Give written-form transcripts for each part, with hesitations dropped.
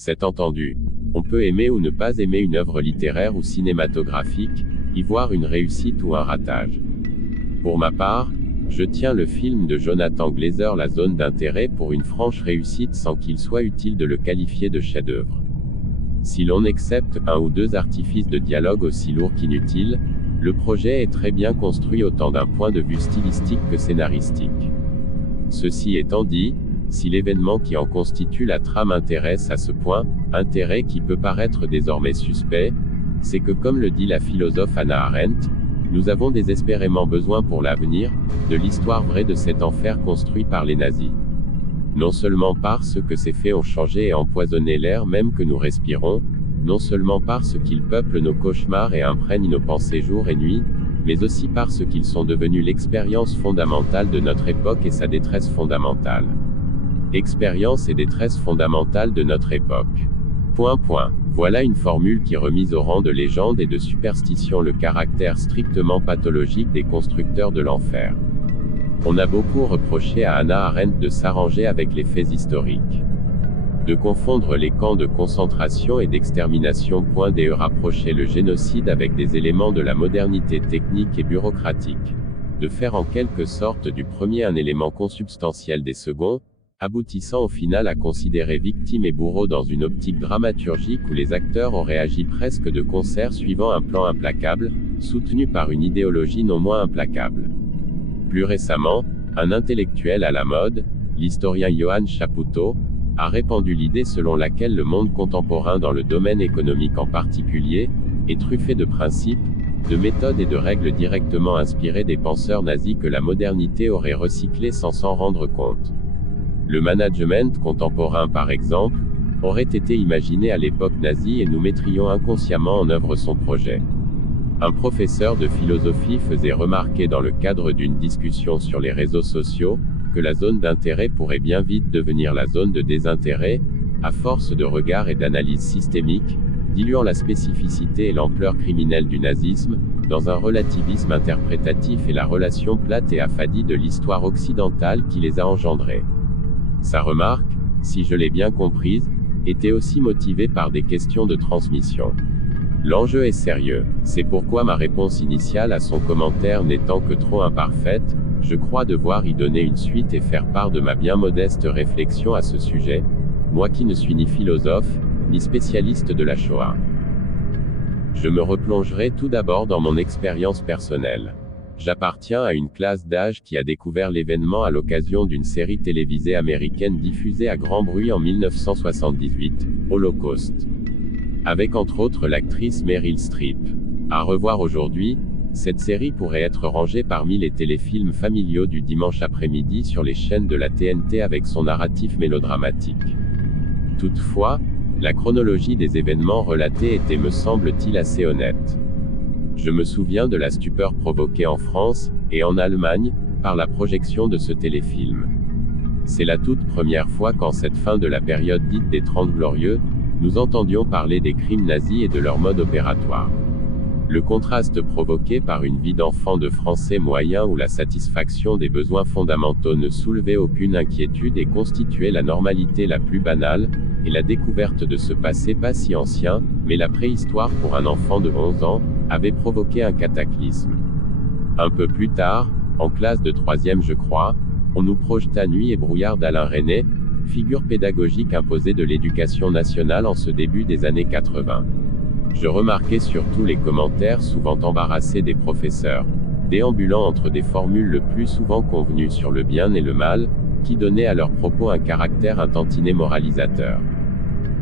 C'est entendu. On peut aimer ou ne pas aimer une œuvre littéraire ou cinématographique, y voir une réussite ou un ratage. Pour ma part, je tiens le film de Jonathan Glazer La Zone d'intérêt pour une franche réussite sans qu'il soit utile de le qualifier de chef-d'œuvre. Si l'on accepte un ou deux artifices de dialogue aussi lourds qu'inutiles, le projet est très bien construit autant d'un point de vue stylistique que scénaristique. Ceci étant dit, si l'événement qui en constitue la trame intéresse à ce point, intérêt qui peut paraître désormais suspect, c'est que comme le dit la philosophe Hannah Arendt, nous avons désespérément besoin pour l'avenir, de l'histoire vraie de cet enfer construit par les nazis. Non seulement parce que ces faits ont changé et empoisonné l'air même que nous respirons, non seulement parce qu'ils peuplent nos cauchemars et imprègnent nos pensées jour et nuit, mais aussi parce qu'ils sont devenus l'expérience fondamentale de notre époque et sa détresse fondamentale. Expérience et détresse fondamentale de notre époque. Voilà une formule qui remise au rang de légende et de superstition le caractère strictement pathologique des constructeurs de l'enfer. On a beaucoup reproché à Hannah Arendt de s'arranger avec les faits historiques. De confondre les camps de concentration et d'extermination. De rapprocher le génocide avec des éléments de la modernité technique et bureaucratique. De faire en quelque sorte du premier un élément consubstantiel des seconds, aboutissant au final à considérer victimes et bourreaux dans une optique dramaturgique où les acteurs auraient agi presque de concert suivant un plan implacable, soutenu par une idéologie non moins implacable. Plus récemment, un intellectuel à la mode, l'historien Johann Chapoutot, a répandu l'idée selon laquelle le monde contemporain dans le domaine économique en particulier, est truffé de principes, de méthodes et de règles directement inspirées des penseurs nazis que la modernité aurait recyclés sans s'en rendre compte. Le management contemporain par exemple, aurait été imaginé à l'époque nazie et nous mettrions inconsciemment en œuvre son projet. Un professeur de philosophie faisait remarquer dans le cadre d'une discussion sur les réseaux sociaux, que la zone d'intérêt pourrait bien vite devenir la zone de désintérêt, à force de regard et d'analyse systémique, diluant la spécificité et l'ampleur criminelle du nazisme, dans un relativisme interprétatif et la relation plate et affadie de l'histoire occidentale qui les a engendrés. Sa remarque, si je l'ai bien comprise, était aussi motivée par des questions de transmission. L'enjeu est sérieux, c'est pourquoi ma réponse initiale à son commentaire n'étant que trop imparfaite, je crois devoir y donner une suite et faire part de ma bien modeste réflexion à ce sujet, moi qui ne suis ni philosophe, ni spécialiste de la Shoah. Je me replongerai tout d'abord dans mon expérience personnelle. J'appartiens à une classe d'âge qui a découvert l'événement à l'occasion d'une série télévisée américaine diffusée à grand bruit en 1978, Holocaust. Avec entre autres l'actrice Meryl Streep. À revoir aujourd'hui, cette série pourrait être rangée parmi les téléfilms familiaux du dimanche après-midi sur les chaînes de la TNT avec son narratif mélodramatique. Toutefois, la chronologie des événements relatés était me semble-t-il assez honnête. Je me souviens de la stupeur provoquée en France, et en Allemagne, par la projection de ce téléfilm. C'est la toute première fois qu'en cette fin de la période dite des 30 Glorieux, nous entendions parler des crimes nazis et de leur mode opératoire. Le contraste provoqué par une vie d'enfant de français moyen où la satisfaction des besoins fondamentaux ne soulevait aucune inquiétude et constituait la normalité la plus banale, et la découverte de ce passé pas si ancien, mais la préhistoire pour un enfant de 11 ans, avait provoqué un cataclysme. Un peu plus tard, en classe de 3e je crois, on nous projeta Nuit et brouillard d'Alain Resnais, figure pédagogique imposée de l'éducation nationale en ce début des années 80. Je remarquais surtout les commentaires souvent embarrassés des professeurs, déambulant entre des formules le plus souvent convenues sur le bien et le mal, qui donnaient à leurs propos un caractère un tantinet moralisateur.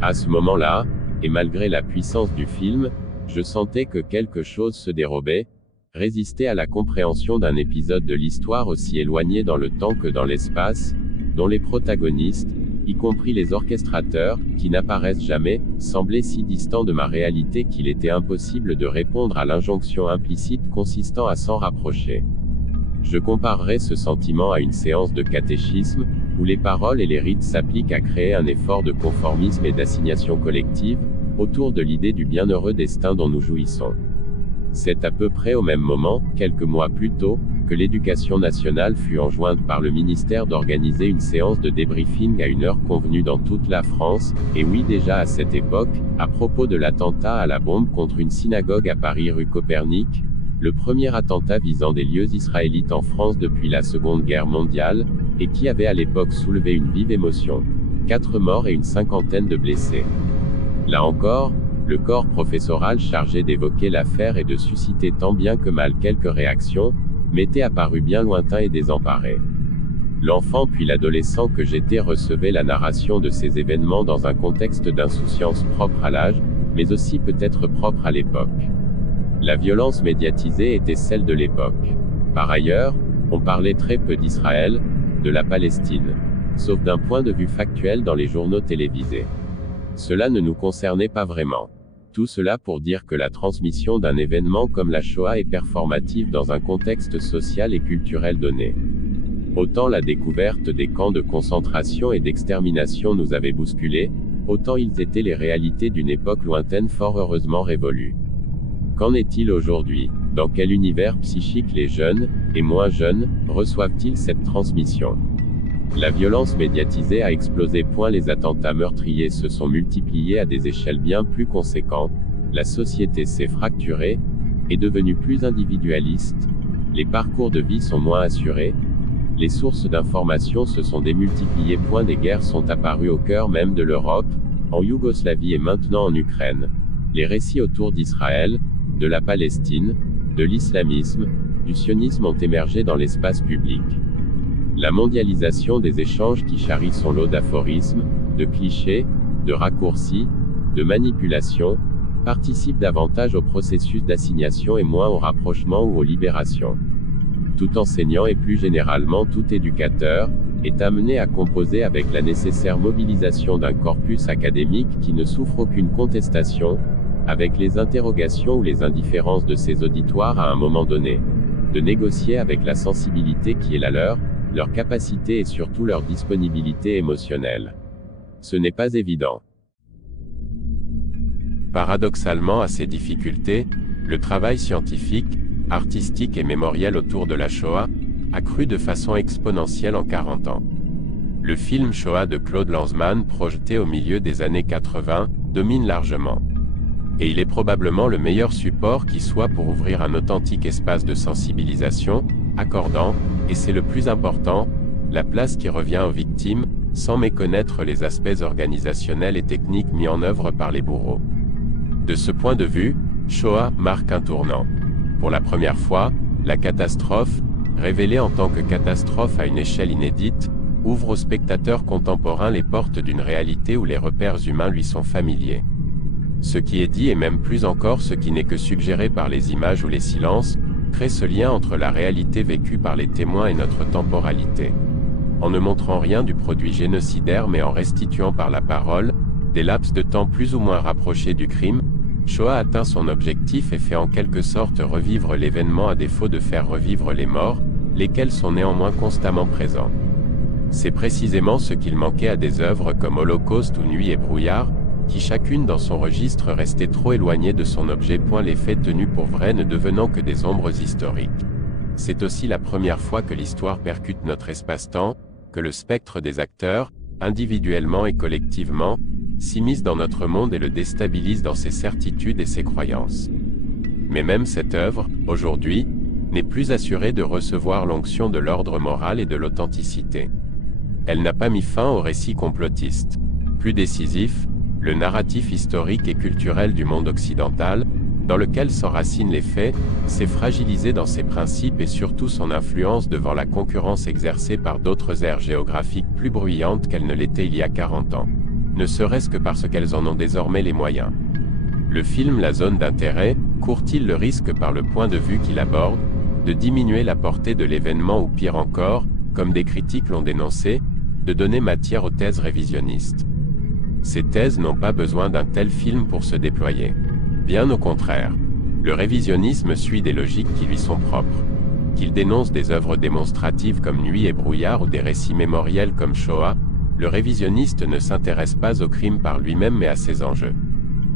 À ce moment-là, et malgré la puissance du film, je sentais que quelque chose se dérobait, résistait à la compréhension d'un épisode de l'histoire aussi éloigné dans le temps que dans l'espace, dont les protagonistes, y compris les orchestrateurs, qui n'apparaissent jamais, semblaient si distants de ma réalité qu'il était impossible de répondre à l'injonction implicite consistant à s'en rapprocher. Je comparerais ce sentiment à une séance de catéchisme, où les paroles et les rites s'appliquent à créer un effort de conformisme et d'assignation collective, autour de l'idée du bienheureux destin dont nous jouissons. C'est à peu près au même moment, quelques mois plus tôt, que l'Éducation nationale fut enjointe par le ministère d'organiser une séance de débriefing à une heure convenue dans toute la France, et oui déjà à cette époque, à propos de l'attentat à la bombe contre une synagogue à Paris rue Copernic, le premier attentat visant des lieux israélites en France depuis la Seconde Guerre mondiale, et qui avait à l'époque soulevé une vive émotion. 4 morts et une cinquantaine de blessés. Là encore, le corps professoral chargé d'évoquer l'affaire et de susciter tant bien que mal quelques réactions, m'était apparu bien lointain et désemparé. L'enfant puis l'adolescent que j'étais recevait la narration de ces événements dans un contexte d'insouciance propre à l'âge, mais aussi peut-être propre à l'époque. La violence médiatisée était celle de l'époque. Par ailleurs, on parlait très peu d'Israël, de la Palestine. Sauf d'un point de vue factuel dans les journaux télévisés. Cela ne nous concernait pas vraiment. Tout cela pour dire que la transmission d'un événement comme la Shoah est performative dans un contexte social et culturel donné. Autant la découverte des camps de concentration et d'extermination nous avait bousculés, autant ils étaient les réalités d'une époque lointaine fort heureusement révolue. Qu'en est-il aujourd'hui? Dans quel univers psychique les jeunes, et moins jeunes, reçoivent-ils cette transmission? La violence médiatisée a explosé. Les attentats meurtriers se sont multipliés à des échelles bien plus conséquentes, la société s'est fracturée, est devenue plus individualiste, les parcours de vie sont moins assurés, les sources d'information se sont démultipliées. Des guerres sont apparues au cœur même de l'Europe, en Yougoslavie et maintenant en Ukraine. Les récits autour d'Israël, de la Palestine, de l'islamisme, du sionisme ont émergé dans l'espace public. La mondialisation des échanges qui charrie son lot d'aphorismes, de clichés, de raccourcis, de manipulations, participe davantage au processus d'assignation et moins au rapprochement ou aux libérations. Tout enseignant et plus généralement tout éducateur, est amené à composer avec la nécessaire mobilisation d'un corpus académique qui ne souffre aucune contestation, avec les interrogations ou les indifférences de ses auditoires à un moment donné, de négocier avec la sensibilité qui est la leur capacité et surtout leur disponibilité émotionnelle. Ce n'est pas évident. Paradoxalement à ces difficultés, le travail scientifique, artistique et mémoriel autour de la Shoah, a cru de façon exponentielle en 40 ans. Le film Shoah de Claude Lanzmann, projeté au milieu des années 80, domine largement. Et il est probablement le meilleur support qui soit pour ouvrir un authentique espace de sensibilisation, accordant, et c'est le plus important, la place qui revient aux victimes, sans méconnaître les aspects organisationnels et techniques mis en œuvre par les bourreaux. De ce point de vue, Shoah marque un tournant. Pour la première fois, la catastrophe, révélée en tant que catastrophe à une échelle inédite, ouvre aux spectateurs contemporains les portes d'une réalité où les repères humains lui sont familiers. Ce qui est dit et même plus encore ce qui n'est que suggéré par les images ou les silences, crée ce lien entre la réalité vécue par les témoins et notre temporalité. En ne montrant rien du produit génocidaire mais en restituant par la parole, des laps de temps plus ou moins rapprochés du crime, Shoah atteint son objectif et fait en quelque sorte revivre l'événement à défaut de faire revivre les morts, lesquels sont néanmoins constamment présents. C'est précisément ce qu'il manquait à des œuvres comme Holocauste ou Nuit et brouillard, qui chacune dans son registre restait trop éloignée de son objet. Les faits tenus pour vrais ne devenant que des ombres historiques. C'est aussi la première fois que l'histoire percute notre espace-temps, que le spectre des acteurs, individuellement et collectivement, s'immisce dans notre monde et le déstabilise dans ses certitudes et ses croyances. Mais même cette œuvre, aujourd'hui, n'est plus assurée de recevoir l'onction de l'ordre moral et de l'authenticité. Elle n'a pas mis fin au récit complotiste. Plus décisif, le narratif historique et culturel du monde occidental, dans lequel s'enracinent les faits, s'est fragilisé dans ses principes et surtout son influence devant la concurrence exercée par d'autres aires géographiques plus bruyantes qu'elles ne l'étaient il y a 40 ans. Ne serait-ce que parce qu'elles en ont désormais les moyens. Le film La Zone d'intérêt court-il le risque par le point de vue qu'il aborde, de diminuer la portée de l'événement ou pire encore, comme des critiques l'ont dénoncé, de donner matière aux thèses révisionnistes. Ces thèses n'ont pas besoin d'un tel film pour se déployer. Bien au contraire. Le révisionnisme suit des logiques qui lui sont propres. Qu'il dénonce des œuvres démonstratives comme Nuit et brouillard ou des récits mémoriels comme Shoah, le révisionniste ne s'intéresse pas au crime par lui-même mais à ses enjeux.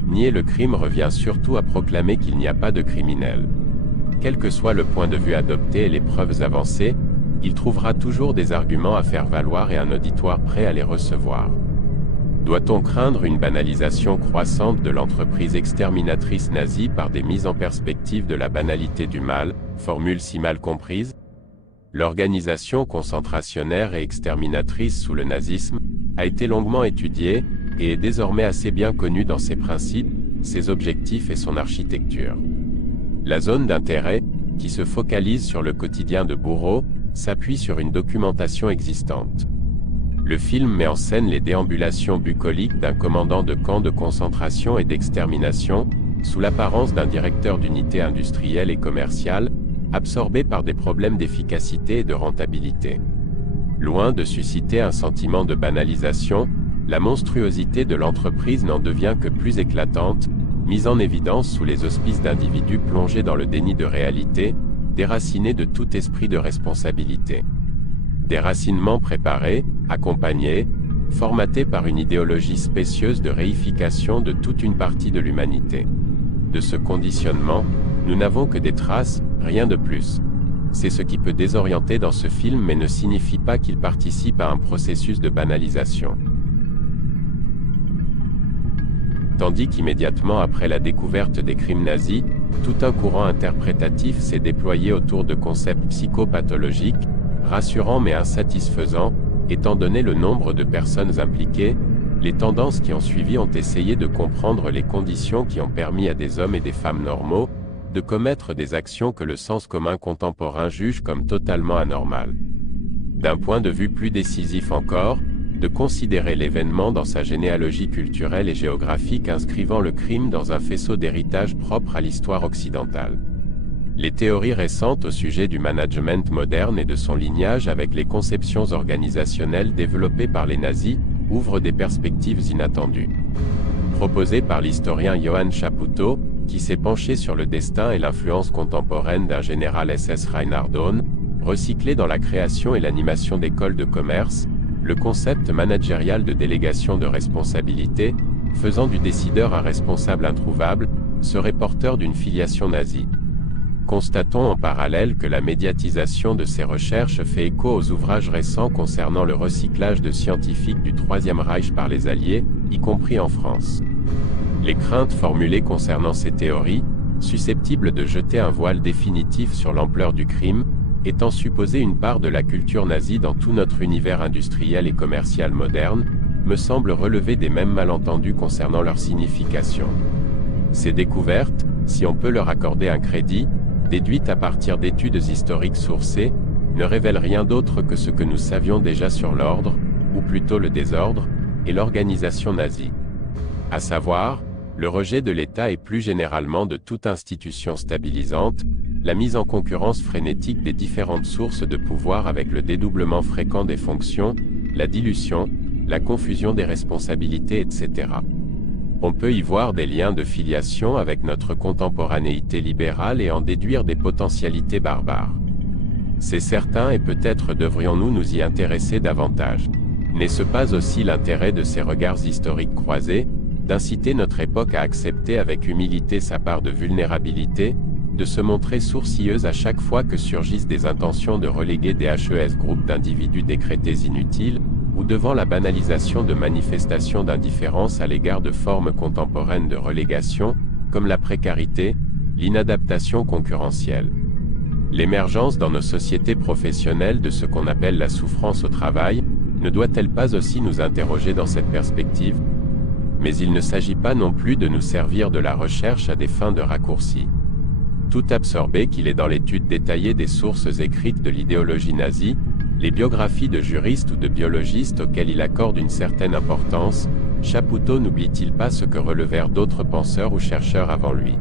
Nier le crime revient surtout à proclamer qu'il n'y a pas de criminels. quel que soit le point de vue adopté et les preuves avancées, il trouvera toujours des arguments à faire valoir et un auditoire prêt à les recevoir. Doit-on craindre une banalisation croissante de l'entreprise exterminatrice nazie par des mises en perspective de la banalité du mal, formule si mal comprise? L'organisation concentrationnaire et exterminatrice sous le nazisme a été longuement étudiée et est désormais assez bien connue dans ses principes, ses objectifs et son architecture. La zone d'intérêt, qui se focalise sur le quotidien de bourreaux, s'appuie sur une documentation existante. Le film met en scène les déambulations bucoliques d'un commandant de camp de concentration et d'extermination, sous l'apparence d'un directeur d'unité industrielle et commerciale, absorbé par des problèmes d'efficacité et de rentabilité. Loin de susciter un sentiment de banalisation, la monstruosité de l'entreprise n'en devient que plus éclatante, mise en évidence sous les auspices d'individus plongés dans le déni de réalité, déracinés de tout esprit de responsabilité. Déracinement préparé, accompagné, formaté par une idéologie spécieuse de réification de toute une partie de l'humanité. De ce conditionnement, nous n'avons que des traces, rien de plus. C'est ce qui peut désorienter dans ce film mais ne signifie pas qu'il participe à un processus de banalisation. Tandis qu'immédiatement après la découverte des crimes nazis, tout un courant interprétatif s'est déployé autour de concepts psychopathologiques, rassurants mais insatisfaisants, étant donné le nombre de personnes impliquées, les tendances qui ont suivi ont essayé de comprendre les conditions qui ont permis à des hommes et des femmes normaux de commettre des actions que le sens commun contemporain juge comme totalement anormales. D'un point de vue plus décisif encore, de considérer l'événement dans sa généalogie culturelle et géographique inscrivant le crime dans un faisceau d'héritage propre à l'histoire occidentale. Les théories récentes au sujet du management moderne et de son lignage avec les conceptions organisationnelles développées par les nazis ouvrent des perspectives inattendues. Proposées par l'historien Johann Chapoutot, qui s'est penché sur le destin et l'influence contemporaine d'un général SS Reinhard Ohn, recyclé dans la création et l'animation d'écoles de commerce, le concept managérial de délégation de responsabilité, faisant du décideur un responsable introuvable, serait porteur d'une filiation nazie. Constatons en parallèle que la médiatisation de ces recherches fait écho aux ouvrages récents concernant le recyclage de scientifiques du Troisième Reich par les Alliés, y compris en France. Les craintes formulées concernant ces théories, susceptibles de jeter un voile définitif sur l'ampleur du crime, étant supposé une part de la culture nazie dans tout notre univers industriel et commercial moderne, me semblent relever des mêmes malentendus concernant leur signification. Ces découvertes, si on peut leur accorder un crédit, déduites à partir d'études historiques sourcées, ne révèlent rien d'autre que ce que nous savions déjà sur l'ordre, ou plutôt le désordre, et l'organisation nazie. À savoir, le rejet de l'État et plus généralement de toute institution stabilisante, la mise en concurrence frénétique des différentes sources de pouvoir avec le dédoublement fréquent des fonctions, la dilution, la confusion des responsabilités, etc. On peut y voir des liens de filiation avec notre contemporanéité libérale et en déduire des potentialités barbares. C'est certain et peut-être devrions-nous nous y intéresser davantage. N'est-ce pas aussi l'intérêt de ces regards historiques croisés, d'inciter notre époque à accepter avec humilité sa part de vulnérabilité, de se montrer sourcilleuse à chaque fois que surgissent des intentions de reléguer des HES groupes d'individus décrétés inutiles, ou devant la banalisation de manifestations d'indifférence à l'égard de formes contemporaines de relégation, comme la précarité, l'inadaptation concurrentielle. L'émergence dans nos sociétés professionnelles de ce qu'on appelle la souffrance au travail, ne doit-elle pas aussi nous interroger dans cette perspective? Mais il ne s'agit pas non plus de nous servir de la recherche à des fins de raccourci. Tout absorbé qu'il est dans l'étude détaillée des sources écrites de l'idéologie nazie, les biographies de juristes ou de biologistes auxquelles il accorde une certaine importance, Chapoutot n'oublie-t-il pas ce que relevèrent d'autres penseurs ou chercheurs avant lui?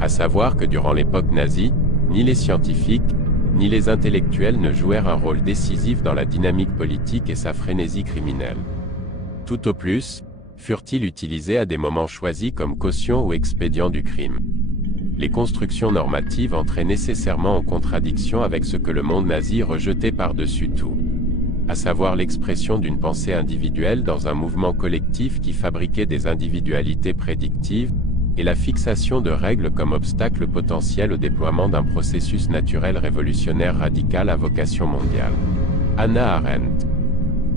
À savoir que durant l'époque nazie, ni les scientifiques, ni les intellectuels ne jouèrent un rôle décisif dans la dynamique politique et sa frénésie criminelle. Tout au plus, furent-ils utilisés à des moments choisis comme caution ou expédient du crime. Les constructions normatives entraient nécessairement en contradiction avec ce que le monde nazi rejetait par-dessus tout, à savoir l'expression d'une pensée individuelle dans un mouvement collectif qui fabriquait des individualités prédictives, et la fixation de règles comme obstacle potentiel au déploiement d'un processus naturel révolutionnaire radical à vocation mondiale. Hannah Arendt.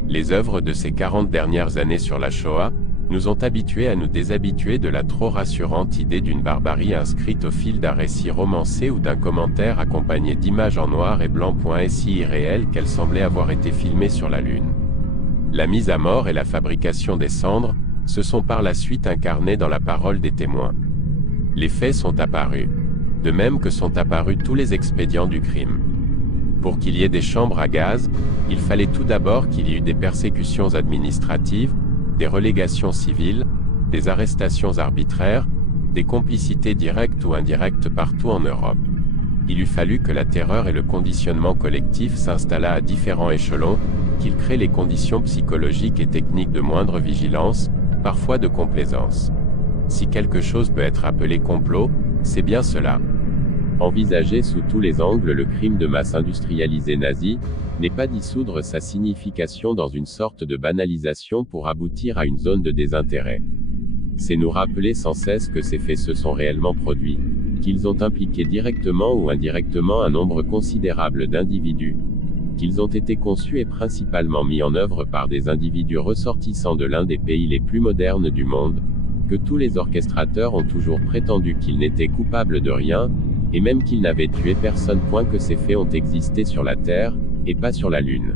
Les œuvres de ces 40 dernières années sur la Shoah nous ont habitués à nous déshabituer de la trop rassurante idée d'une barbarie inscrite au fil d'un récit romancé ou d'un commentaire accompagné d'images en noir et blanc. Si irréelle qu'elle semblait avoir été filmée sur la Lune. La mise à mort et la fabrication des cendres se sont par la suite incarnées dans la parole des témoins. Les faits sont apparus. De même que sont apparus tous les expédients du crime. Pour qu'il y ait des chambres à gaz, il fallait tout d'abord qu'il y eût des persécutions administratives, des relégations civiles, des arrestations arbitraires, des complicités directes ou indirectes partout en Europe. Il eût fallu que la terreur et le conditionnement collectif s'installent à différents échelons, qu'ils créent les conditions psychologiques et techniques de moindre vigilance, parfois de complaisance. Si quelque chose peut être appelé complot, c'est bien cela. Envisager sous tous les angles le crime de masse industrialisé nazi, n'est pas dissoudre sa signification dans une sorte de banalisation pour aboutir à une zone de désintérêt. C'est nous rappeler sans cesse que ces faits se sont réellement produits, qu'ils ont impliqué directement ou indirectement un nombre considérable d'individus, qu'ils ont été conçus et principalement mis en œuvre par des individus ressortissants de l'un des pays les plus modernes du monde, que tous les orchestrateurs ont toujours prétendu qu'ils n'étaient coupables de rien, et même qu'ils n'avaient tué personne. Que ces faits ont existé sur la Terre, et pas sur la Lune.